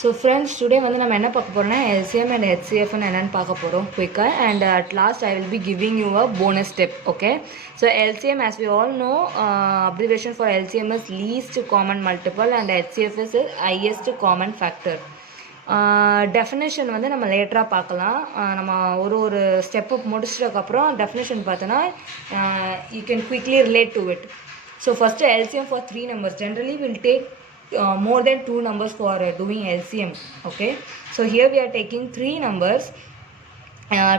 So friends, today வந்து நம்ம என்ன பார்க்க போறோம்னா LCM and HCF என்னன்னு பார்க்க போறோம் quicker, and at last I will be giving you a bonus tip. Okay, so LCM, as we all know, abbreviation for LCM is least common multiple and HCF is highest common factor. Definition வந்து நம்ம லேட்டராக பார்க்கலாம். நம்ம ஒரு step முடிச்சதுக்கப்புறம் definition பார்த்தோன்னா you can quickly relate to it. So first LCM for 3 numbers. Generally we'll take more than 2 numbers for doing LCM. Okay, so here we are taking 3 numbers,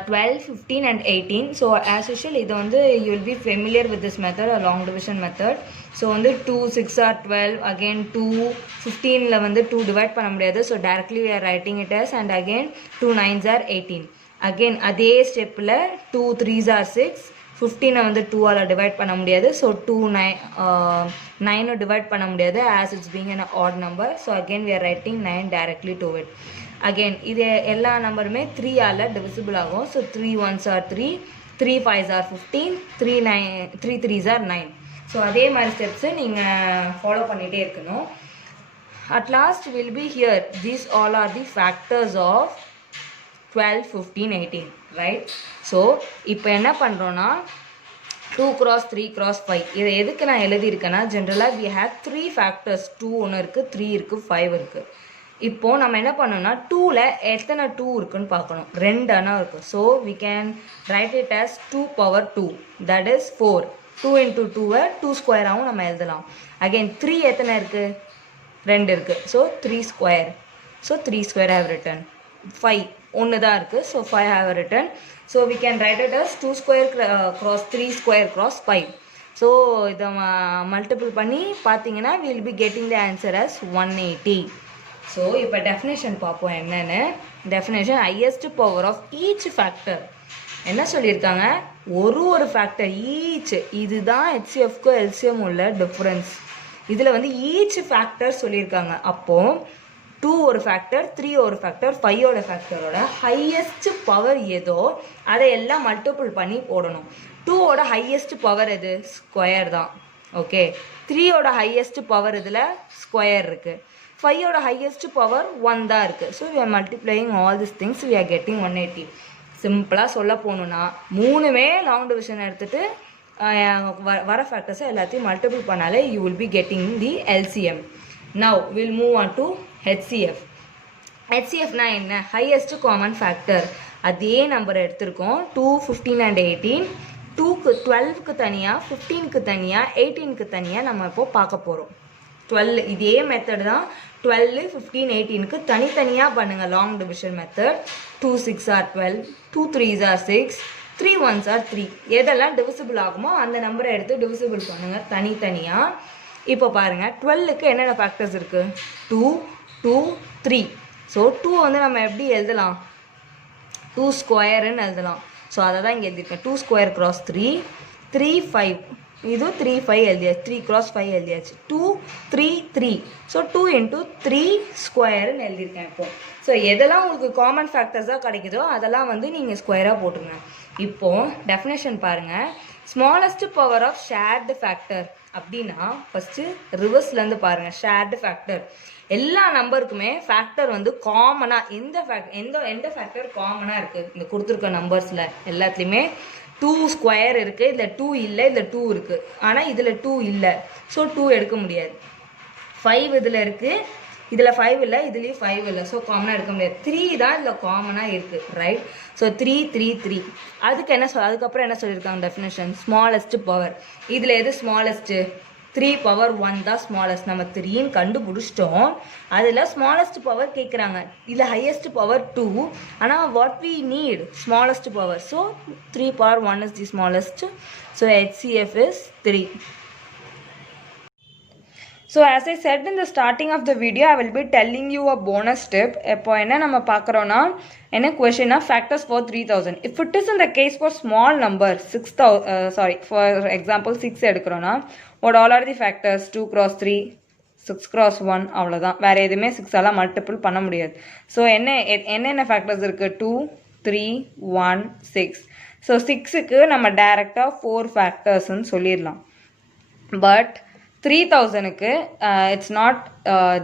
12, 15 and 18. So as usual இது வந்து you will be familiar with this method, a long division method. So வந்து 2 6 are 12, again 2 15ல வந்து 2 divide பண்ண முடியாது, so directly we are writing it as, and again 2 9s are 18. again அதே ஸ்டெப்பில் 2 3s are 6, 15 வந்து 2 all divide பண்ண முடியாது, so 2 9 divide பண்ண முடியாது as it's being an odd number, so again we are writing 9 directly to it. again இது எல்லா நம்பருமே 3 all divisible ஆகும், so 3 1s are 3, 3 5s are 15, 3 3s are 9. So அதே மாதிரி ஸ்டெப்ஸு நீங்கள் ஃபாலோ பண்ணிகிட்டே இருக்கணும். at last will be here, these all are the factors of 12 15 18, right? So இப்போ என்ன பண்ணுறோன்னா 2 cross 3 cross 5, இதை எதுக்கு நான் எழுதியிருக்கேன்னா ஜென்ரலாக we have 3 factors, 2 ஒன்று இருக்குது, 3 இருக்குது, 5 இருக்குது. இப்போது நம்ம என்ன பண்ணோம்னா 2ல் எத்தனை 2 இருக்குன்னு பார்க்கணும். 2 அண்ணா இருக்கும், so we can write it as 2 power 2, that is 4. 2 into 2-வை 2 ஸ்கொயராகவும் நம்ம எழுதலாம். again 3 எத்தனை இருக்குது, 2 இருக்குது, so 3 square, so 3 square have written. 5 ஒன்று தான் இருக்குது, so 5 have written. So we can write it as 2 square cross 3 square cross 5. So இதை multiple பண்ணி பார்த்தீங்கன்னா we will be getting the answer as 180. So இப்போ டெஃபினேஷன் பார்ப்போம் என்னென்னு. Definition highest power of each factor. என்ன சொல்லியிருக்காங்க, ஒரு ஃபேக்டர் ஈச், இதுதான் HCFக்கும் LCM உள்ள டிஃப்ரென்ஸ். இதில் வந்து ஈச் ஃபேக்டர் சொல்லியிருக்காங்க. அப்போது 2 ஒரு ஃபேக்டர், 3 ஒரு ஃபேக்டர், 5ஓட ஃபேக்டரோட ஹையஸ்ட் பவர் ஏதோ அதை எல்லாம் மல்டிபிள் பண்ணி போடணும். 2ஓட ஹையஸ்ட் பவர் எது, ஸ்கொயர் தான். ஓகே, 3ஓட ஹையஸ்ட் பவர் இதில் ஸ்கொயர் இருக்குது, 5ஓட ஹையஸ்ட் பவர் 1 தான் இருக்குது. So we are multiplying all these things, we are getting 180. சிம்பிளாக சொல்ல போகணுன்னா 3மே லாங் டிவிஷன் எடுத்துகிட்டு வர ஃபேக்டர்ஸை எல்லாத்தையும் மல்டிபிள் பண்ணாலே you will be getting the LCM. now we'll move on to HCF. HCFனா என்ன, ஹையஸ்ட் காமன் ஃபேக்டர். அதே நம்பர் எடுத்திருக்கோம், 2 15 and 18. 2க்கு 12க்கு தனியாக, 15க்கு தனியாக, 18க்கு தனியாக நம்ம இப்போது பார்க்க போகிறோம். 12 இதே மெத்தட் தான், 12 15 18க்கு தனித்தனியாக பண்ணுங்கள் long division method. 2 6 are 12, 2 3s are 6, 3 1s are 3. எதெல்லாம் டிவிசிபிள் ஆகுமோ அந்த நம்பரை எடுத்து டிவிசிபிள் பண்ணுங்கள் தனித்தனியாக. இப்போ பாருங்கள் 12க்கு என்னென்ன ஃபேக்டர்ஸ் இருக்குது, 2 2 3. ஸோ 2 வந்து நம்ம எப்படி எழுதலாம், 2 ஸ்கொயருன்னு எழுதலாம். ஸோ அதை தான் இங்கே எழுதியிருக்கேன், 2 ஸ்கொயர் க்ராஸ் 3, 3 5, இது 3 5 எழுதியாச்சு, 3 cross 5 எழுதியாச்சு, 2 3 3. ஸோ 2 into 3 ஸ்கொயர்னு எழுதியிருக்கேன். இப்போது ஸோ எதெல்லாம் உங்களுக்கு காமன் ஃபேக்டர்ஸாக கிடைக்குதோ அதெல்லாம் வந்து நீங்கள் ஸ்கொயராக போட்டுருங்க. இப்போது டெஃபினேஷன் பாருங்கள், smallest power of shared factor அப்படின்னா ஃபஸ்ட்டு ரிவர்ஸ்லேருந்து பாருங்கள். ஷேர்டு ஃபேக்டர் எல்லா நம்பருக்குமே ஃபேக்டர் வந்து காமனாக எந்த ஃபேக்டர் காமனாக இருக்குது இந்த கொடுத்துருக்க நம்பர்ஸில் எல்லாத்துலேயுமே 2 ஸ்கொயர் இருக்குது, இதில் 2 இல்லை, இதில் 2 இருக்குது, ஆனால் இதில் 2 இல்லை, ஸோ 2 எடுக்க முடியாது. 5 இதில் இருக்குது, இதில் 5 இல்லை, இதுலேயும் 5 இல்லை, ஸோ காமனாக எடுக்க முடியாது. 3 தான் இதில் காமனாக இருக்குது, ரைட்? ஸோ 3 3 3. அதுக்கப்புறம் என்ன சொல்லியிருக்காங்க டெஃபினேஷன், ஸ்மாலஸ்ட் பவர். இதில் எது ஸ்மாலஸ்ட்டு, 3 பவர் 1 தான் ஸ்மாலஸ்ட். நம்ம 3ன்னு கண்டுபிடிச்சிட்டோம், அதில் ஸ்மாலஸ்ட் பவர் கேட்குறாங்க. இதில் ஹையஸ்ட் பவர் 2, ஆனால் what we need smallest power, so 3 power 1 is the smallest. So HCF is 3. So as I said in the starting of the video, I will be telling you a bonus tip. இப்போ என்ன நம்ம பார்க்குறோன்னா, என்ன கொஷினா factors for 3000. If it is in the case for small number 6000, for example 6 எடுக்கிறோன்னா, what all are the factors, 2 cross 3, 6 cross 1, அவ்வளோதான். வேறு எதுவுமே 6ஆல் multiple பண்ண முடியாது. So என்னென்ன ஃபேக்டர்ஸ் இருக்குது, 2 3 1 6. ஸோ 6க்கு நம்ம டைரெக்டாக 4 ஃபேக்டர்ஸ்ன்னு சொல்லிடலாம். பட் 3000க்கு it's not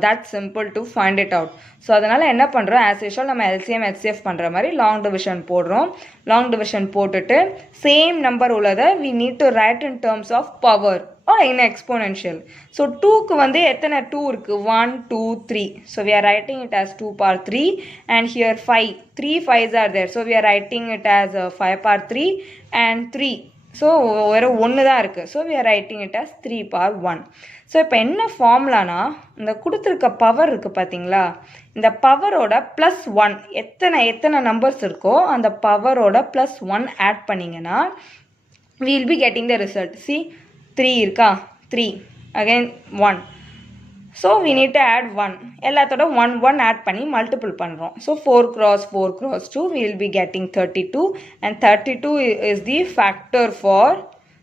that simple to find it out. So அதனால் என்ன பண்ணுறோம், ஆஸ் யூஷுவல் நம்ம எல்சிஎம் ஹெச்சிஎஃப் பண்ணுற மாதிரி லாங் டிவிஷன் போடுறோம். லாங் டிவிஷன் போட்டுட்டு சேம் நம்பர் உள்ளதை we need to write in terms of power or in exponential. So 2க்கு வந்து எத்தனை 2 இருக்கு, 1 2 3. So we are writing it as 2 power 3 and here 5, 3 5s are there. So we are writing it as 5 power 3 and 3. So வேறு 1 தான் இருக்கு. So we are writing it as 3 power 1. So இப்போ என்ன ஃபார்முலானா, இந்த கொடுத்துருக்க பவர் இருக்குது பார்த்தீங்களா, இந்த பவரோட ப்ளஸ் 1 எத்தனை நம்பர்ஸ் இருக்கோ அந்த பவரோட ப்ளஸ் 1 ஆட் பண்ணிங்கன்னா we will be getting the result. See 3 இருக்கா, 3 again 1. So we need to add 1. எல்லாத்தோட 1 ஆட் பண்ணி மல்டிபிள் பண்ணுறோம். So 4 cross 4 cross 2 we will be getting 32 and 32 is the factor for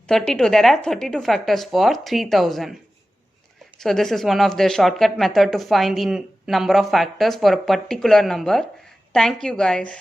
32. There are 32 factors for 3000. So this is one of the shortcut method to find the number of factors for a particular number. Thank you guys.